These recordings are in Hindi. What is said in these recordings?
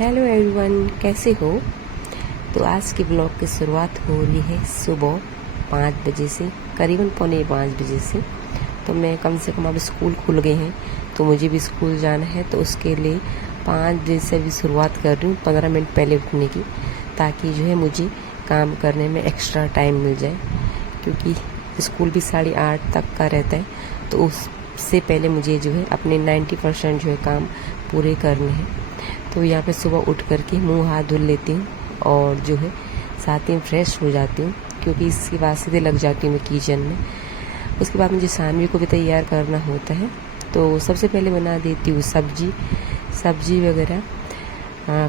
हेलो एवरीवन, कैसे हो। तो आज के ब्लॉग की शुरुआत हो रही है सुबह 5 बजे से, करीबन पौने 5 बजे से। तो मैं कम से कम, अब स्कूल खुल गए हैं तो मुझे भी स्कूल जाना है, तो उसके लिए 5 बजे से भी शुरुआत कर रही हूँ, 15 मिनट पहले उठने की, ताकि जो है मुझे काम करने में एक्स्ट्रा टाइम मिल जाए, क्योंकि स्कूल भी 8:30 तक का रहता है। तो उससे पहले मुझे जो है अपने 90% जो है काम पूरे करने हैं। तो यहाँ पे सुबह उठ करके मुंह हाथ धुल लेती हूँ और जो है साथ ही फ्रेश हो जाती हूँ, क्योंकि इसके बाद सीधे लग जाती हूँ मैं किचन में। उसके बाद मुझे सानवी को भी तैयार करना होता है, तो सबसे पहले बना देती हूँ सब्जी वगैरह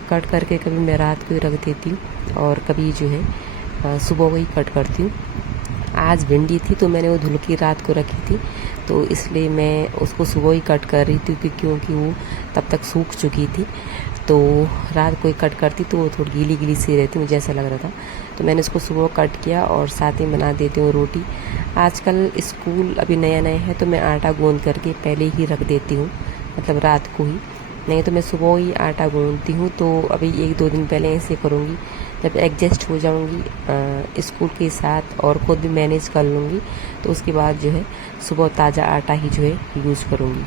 कट करके। कभी मैं रात को ही रख देती हूँ और कभी जो है सुबह को ही कट करती हूँ। आज भिंडी थी तो मैंने वो धुल के रात को रखी थी, तो इसलिए मैं उसको सुबह ही कट कर रही थी, क्योंकि वो तब तक सूख चुकी थी। तो रात को ही कट करती तो वो थोड़ी गीली गीली सी रहती, मुझे ऐसा लग रहा था। तो मैंने उसको सुबह कट किया और साथ ही बना देती हूँ रोटी। आजकल स्कूल अभी नया नया है, तो मैं आटा गूंद करके पहले ही रख देती हूँ, मतलब रात को ही। नहीं तो मैं सुबह ही आटा गूंदती हूँ, तो अभी 1-2 दिन पहले ऐसे करूँगी। जब एडजस्ट हो जाऊँगी स्कूल के साथ और ख़ुद भी मैनेज कर लूँगी, तो उसके बाद जो है सुबह ताज़ा आटा ही जो है यूज़ करूँगी।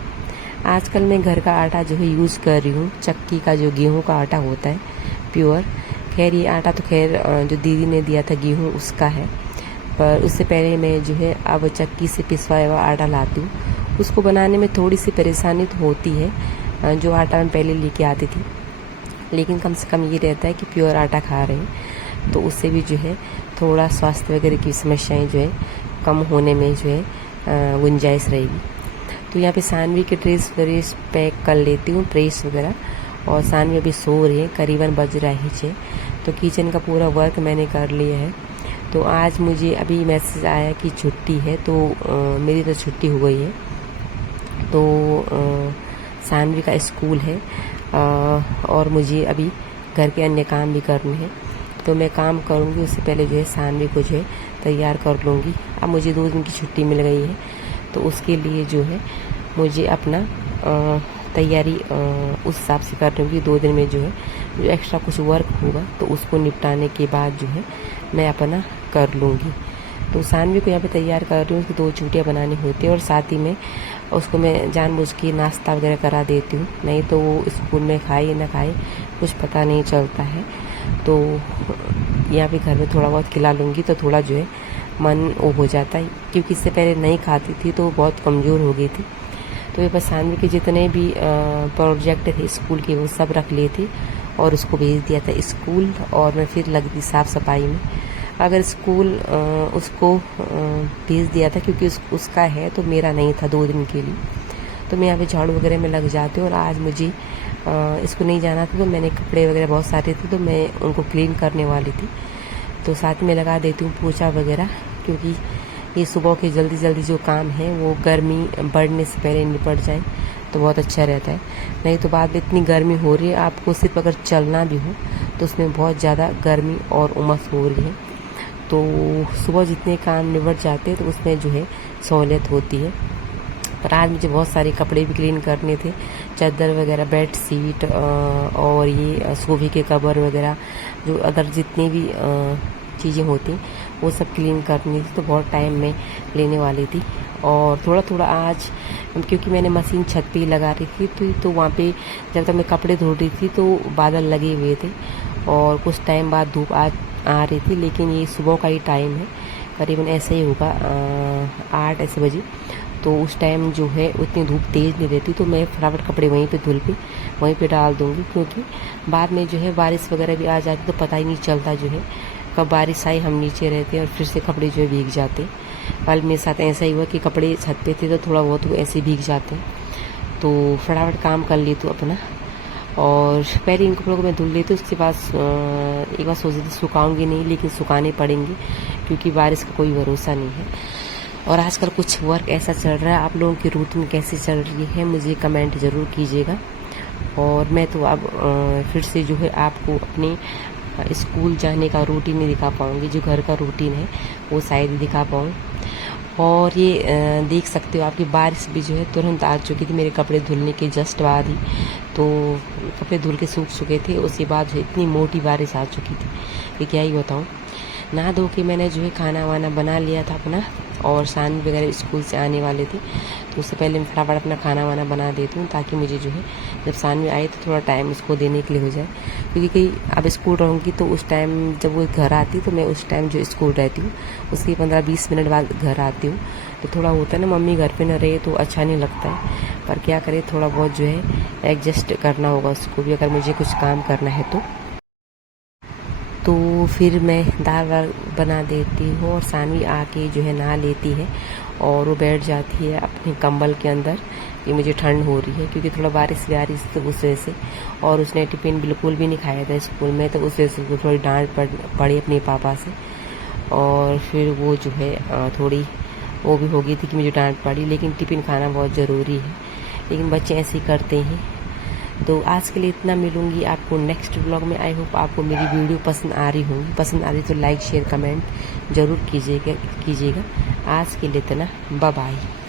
आजकल मैं घर का आटा जो है यूज़ कर रही हूँ, चक्की का जो गेहूं का आटा होता है प्योर। खैर ये आटा तो जो दीदी ने दिया था गेहूं, उसका है, पर उससे पहले मैं जो है अब चक्की से पिसवाया हुआ आटा लाती हूँ। उसको बनाने में थोड़ी सी परेशानी तो होती है, जो आटा मैं पहले लेके आती थी, लेकिन कम से कम ये रहता है कि प्योर आटा खा रहे हैं, तो उससे भी जो है थोड़ा स्वास्थ्य वगैरह की समस्याएं जो है कम होने में जो है गुंजाइश रहेगी। तो यहाँ पे सानवी के ड्रेस पैक कर लेती हूँ, प्रेस वगैरह। और सानवी अभी सो रही है, करीबन बज रहा है 6। तो किचन का पूरा वर्क मैंने कर लिया है। तो आज मुझे अभी मैसेज आया कि छुट्टी है, तो मेरी तो छुट्टी हो गई है। तो सानवी का स्कूल है और मुझे अभी घर के अन्य काम भी करने हैं, तो मैं काम करूँगी। उससे पहले जो है सानवी को जो है तैयार कर लूँगी। अब मुझे 2 दिन की छुट्टी मिल गई है, तो उसके लिए जो है मुझे अपना तैयारी उस हिसाब से कर लूँगी। 2 दिन में जो है जो एक्स्ट्रा कुछ वर्क होगा तो उसको निपटाने के बाद जो है मैं अपना कर लूँगी। तो सानवी को यहाँ पे तैयार कर रही हूँ, उसकी 2 चूटियाँ बनानी होती है, और साथ ही में उसको मैं जानबूझ के नाश्ता वगैरह करा देती हूँ, नहीं तो वो स्कूल में खाए या ना खाए कुछ पता नहीं चलता है। तो यहाँ पे घर में थोड़ा बहुत खिला लूँगी तो थोड़ा जो है मन वो हो जाता है, क्योंकि इससे पहले नहीं खाती थी तो बहुत कमज़ोर हो गई थी। तो ये बस सानवी के जितने भी प्रोजेक्ट थे स्कूल के वो सब रख लिए थे और उसको भेज दिया था स्कूल, और मैं फिर लगी थी साफ़ सफाई में। अगर स्कूल उसको भेज दिया था, क्योंकि उसका है तो मेरा नहीं था 2 दिन के लिए, तो मैं यहाँ पे झाड़ू वगैरह में लग जाती हूँ। और आज मुझे इसको नहीं जाना था, तो मैंने कपड़े वगैरह बहुत सारे थे तो मैं उनको क्लीन करने वाली थी, तो साथ में लगा देती हूँ पोछा वगैरह, क्योंकि ये सुबह के जल्दी जो काम है वो गर्मी बढ़ने से पहले निपट जाए तो बहुत अच्छा रहता है। नहीं तो बाद में इतनी गर्मी हो रही है, आपको सिर्फ अगर चलना भी हो तो उसमें बहुत ज़्यादा गर्मी और उमस हो रही है। तो सुबह जितने काम निपट जाते हैं तो उसमें जो है सहूलियत होती है। पर आज मुझे बहुत सारे कपड़े भी क्लीन करने थे, चादर वगैरह, बेड शीट और ये सोफे के कवर वगैरह, जो अदर जितनी भी चीज़ें होती वो सब क्लीन करनी थी, तो बहुत टाइम में लेने वाली थी। और थोड़ा थोड़ा आज, क्योंकि मैंने मशीन छत पे ही लगा रही थी, तो वहाँ पे जब तक मैं कपड़े धो रही थी तो बादल लगे हुए थे और कुछ टाइम बाद धूप आ रही थी, लेकिन ये सुबह का ही टाइम है, करीबन ऐसे ही होगा 8 ऐसे बजे। तो उस टाइम जो है उतनी धूप तेज़ नहीं रहती, तो मैं फटाफट कपड़े वहीं पे डाल दूँगी, क्योंकि बाद में जो है बारिश वगैरह भी आ जाती तो पता ही नहीं चलता जो है कब बारिश आई, हम नीचे रहते हैं और फिर से कपड़े जो है भीग जाते। कल मेरे साथ ऐसा ही हुआ कि कपड़े छत पे थे तो थोड़ा बहुत वो ऐसे भीग जाते, तो फटाफट काम कर लेती हूँ अपना। और पहले इन कपड़ों को मैं धुल लेती हूँ, उसके बाद एक बार सोच रही थी सुखाऊंगी नहीं, लेकिन सुखाने पड़ेंगे, क्योंकि बारिश का कोई भरोसा नहीं है। और आजकल कुछ वर्क ऐसा चल रहा है, आप लोगों की रूटीन कैसी चल रही है मुझे कमेंट ज़रूर कीजिएगा। और मैं तो अब फिर से जो है आपको अपने स्कूल जाने का रूटीन नहीं दिखा पाऊँगी, जो घर का रूटीन है वो शायद ही दिखा पाऊँ। और ये देख सकते हो आपकी बारिश भी जो है तुरंत आ चुकी थी मेरे कपड़े धुलने के जस्ट बाद ही। तो कपड़े धुल के सूख चुके थे, उसके बाद जो इतनी मोटी बारिश आ चुकी थी कि क्या ही बताऊँ। नहा धो के मैंने जो है खाना वाना बना लिया था अपना, और सानवी वगैरह स्कूल से आने वाले थे, तो उससे पहले मैं फटाफट अपना खाना वाना बना देती हूँ ताकि मुझे जो है जब सानवी आए तो थोड़ा टाइम उसको देने के लिए हो जाए। क्योंकि कहीं अब स्कूल रहूँगी तो उस टाइम जब वो घर आती तो मैं उस टाइम जो स्कूल रहती हूँ उसके 15-20 मिनट बाद घर आती हूँ। तो थोड़ा होता है ना, मम्मी घर पे न रहे तो अच्छा नहीं लगता है, पर क्या करे, थोड़ा बहुत जो है एडजस्ट करना होगा उसको भी, अगर मुझे कुछ काम करना है तो फिर मैं दाल वाल बना देती हूँ और सानवी आके जो है नहा लेती है और वो बैठ जाती है अपने कंबल के अंदर कि मुझे ठंड हो रही है, क्योंकि थोड़ा बारिश भी आ रही थी उस वजह से। और उसने टिफिन बिल्कुल भी नहीं खाया था स्कूल में, तो उस वजह से उसको थोड़ी डांट पड़ी अपने पापा से, और फिर वो जो है थोड़ी वो भी हो गई थी कि मुझे डांट पड़ी। लेकिन टिफ़िन खाना बहुत ज़रूरी है, लेकिन बच्चे ऐसे ही करते हैं। तो आज के लिए इतना, मिलूंगी आपको नेक्स्ट व्लॉग में। आई होप आपको मेरी वीडियो पसंद आ रही होंगी, पसंद आ रही तो लाइक शेयर कमेंट ज़रूर कीजिएगा। आज के लिए इतना, बाय बाय।